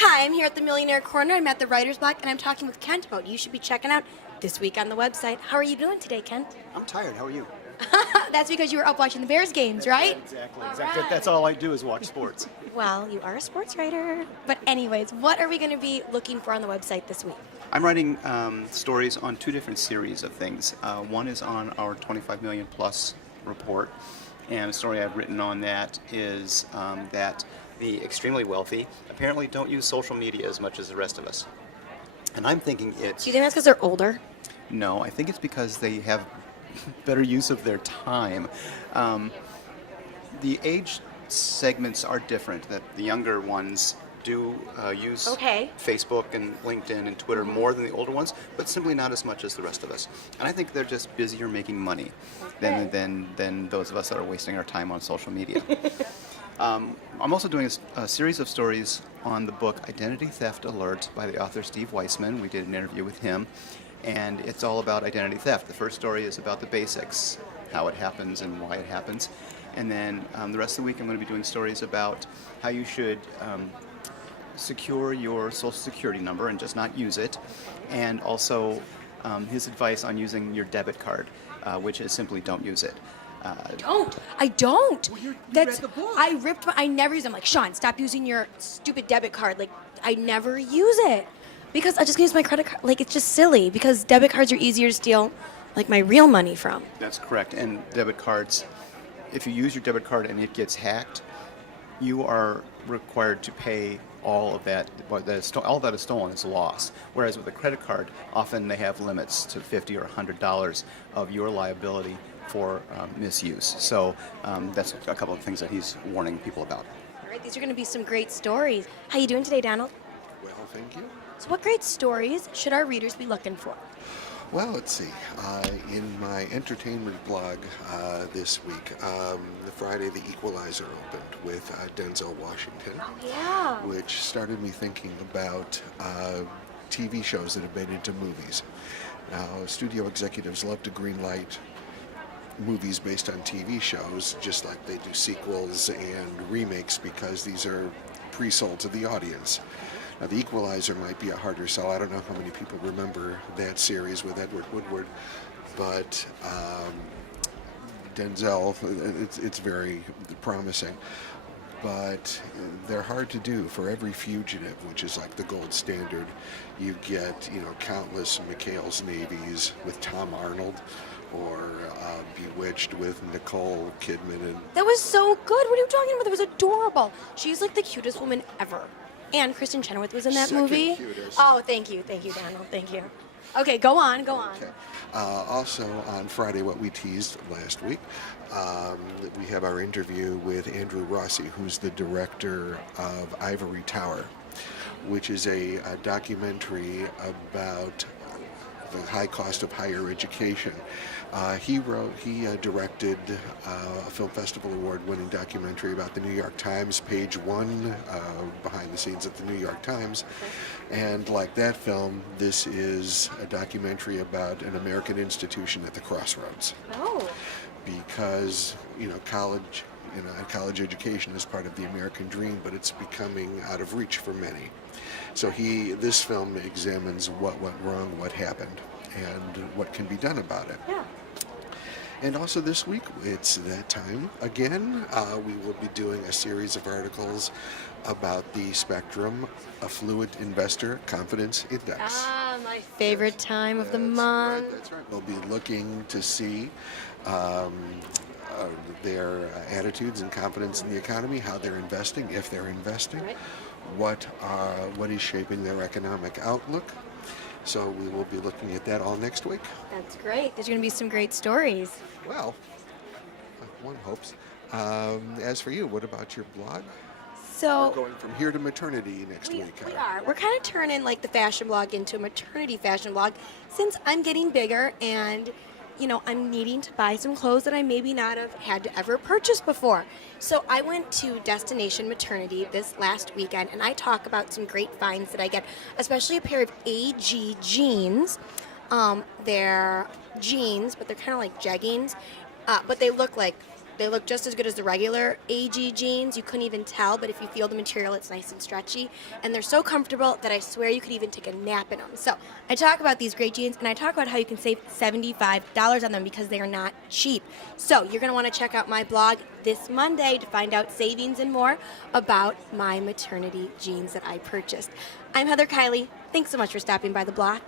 Hi, I'm here at the Millionaire Corner. I'm at the Writer's Block, and I'm talking with Kent about you should be checking out this week on the website. How are you doing today, Kent? I'm tired. How are you? That's because you were up watching the Bears games, right? Exactly. Right. That's all I do is watch sports. Well, you are a sports writer. But anyways, what are we going to be looking for on the website this week? I'm writing stories on two different series of things. One is on our 25 million plus report, and a story I've written on that is that the extremely wealthy apparently don't use social media as much as the rest of us. And I'm thinking it's... Do you think that's because they're older? No, I think it's because they have better use of their time. The age segments are different. That the younger ones do use Facebook and LinkedIn and Twitter more than the older ones, but simply not as much as the rest of us. And I think they're just busier making money than those of us that are wasting our time on social media. I'm also doing a series of stories on the book Identity Theft Alert by the author Steve Weissman. We did an interview with him, and it's all about identity theft. The first story is about the basics, how it happens and why it happens. And then the rest of the week I'm going to be doing stories about how you should secure your Social Security number and just not use it, and also his advice on using your debit card, which is simply don't use it. I don't. Well, you That's read the book. I never use them. Like, Sean, stop using your stupid debit card. Like, I never use it because I just can use my credit card. Like, it's just silly because debit cards are easier to steal, like, my real money from. That's correct. And debit cards, if you use your debit card and it gets hacked, you are required to pay all of that. All that is stolen is lost. Whereas with a credit card, often they have limits to $50 or $100 of your liability for misuse. So that's a couple of things that he's warning people about. All right, these are going to be some great stories. How you doing today, Donald? Well, thank you. So what great stories should our readers be looking for? Well, let's see. In my entertainment blog this week, the Friday The Equalizer opened with Denzel Washington, Yeah. which started me thinking about TV shows that have made into movies. Now, studio executives love to greenlight movies based on TV shows, just like they do sequels and remakes, because these are pre-sold to the audience. Now, The Equalizer might be a harder sell. I don't know how many people remember that series with Edward Woodward, but Denzel, it's very promising. But they're hard to do. For every fugitive, which is like the gold standard, you get, countless McHale's Navies with Tom Arnold, or Bewitched with Nicole Kidman. And That was so good. What are you talking about? That was adorable. She's like the cutest woman ever. And Kristen Chenoweth was in that Second movie. cutest. Oh, thank you, Donald. Thank you. Okay, go on. Okay. Also on Friday, what we teased last week, we have our interview with Andrew Rossi, who's the director of Ivory Tower, which is a documentary about the high cost of higher education. He directed a Film Festival Award-winning documentary about the New York Times, Page One, behind the scenes at the New York Times. And like that film, this is a documentary about an American institution at the crossroads. Oh. Because, college, college education is part of the American dream, but it's becoming out of reach for many. So this film examines what went wrong, what happened, and what can be done about it. Yeah. And also this week, it's that time again. We will be doing a series of articles about the Spectrum Affluent Investor Confidence Index. Ah, my favorite time of the month. That's right. We'll be looking to see their attitudes and confidence in the economy, how they're investing, if they're investing, Right. what is shaping their economic outlook. So we will be looking at that all next week. That's great. There's going to be some great stories. Well, one hopes. As for you, what about your blog? So We're going from here to maternity next we week. are. We're kind of turning like the fashion blog into a maternity fashion blog since I'm getting bigger and I'm needing to buy some clothes that I maybe not have had to ever purchase before. So I went to Destination Maternity this last weekend, and I talk about some great finds that I get, especially a pair of AG jeans. They're jeans, but they're kind of like jeggings, but they look like They look just as good as the regular AG jeans. You couldn't even tell, but if you feel the material, it's nice and stretchy. And they're so comfortable that I swear you could even take a nap in them. So I talk about these great jeans, and I talk about how you can save $75 on them because they are not cheap. So you're going to want to check out my blog this Monday to find out savings and more about my maternity jeans that I purchased. I'm Heather Kiley. Thanks so much for stopping by the block.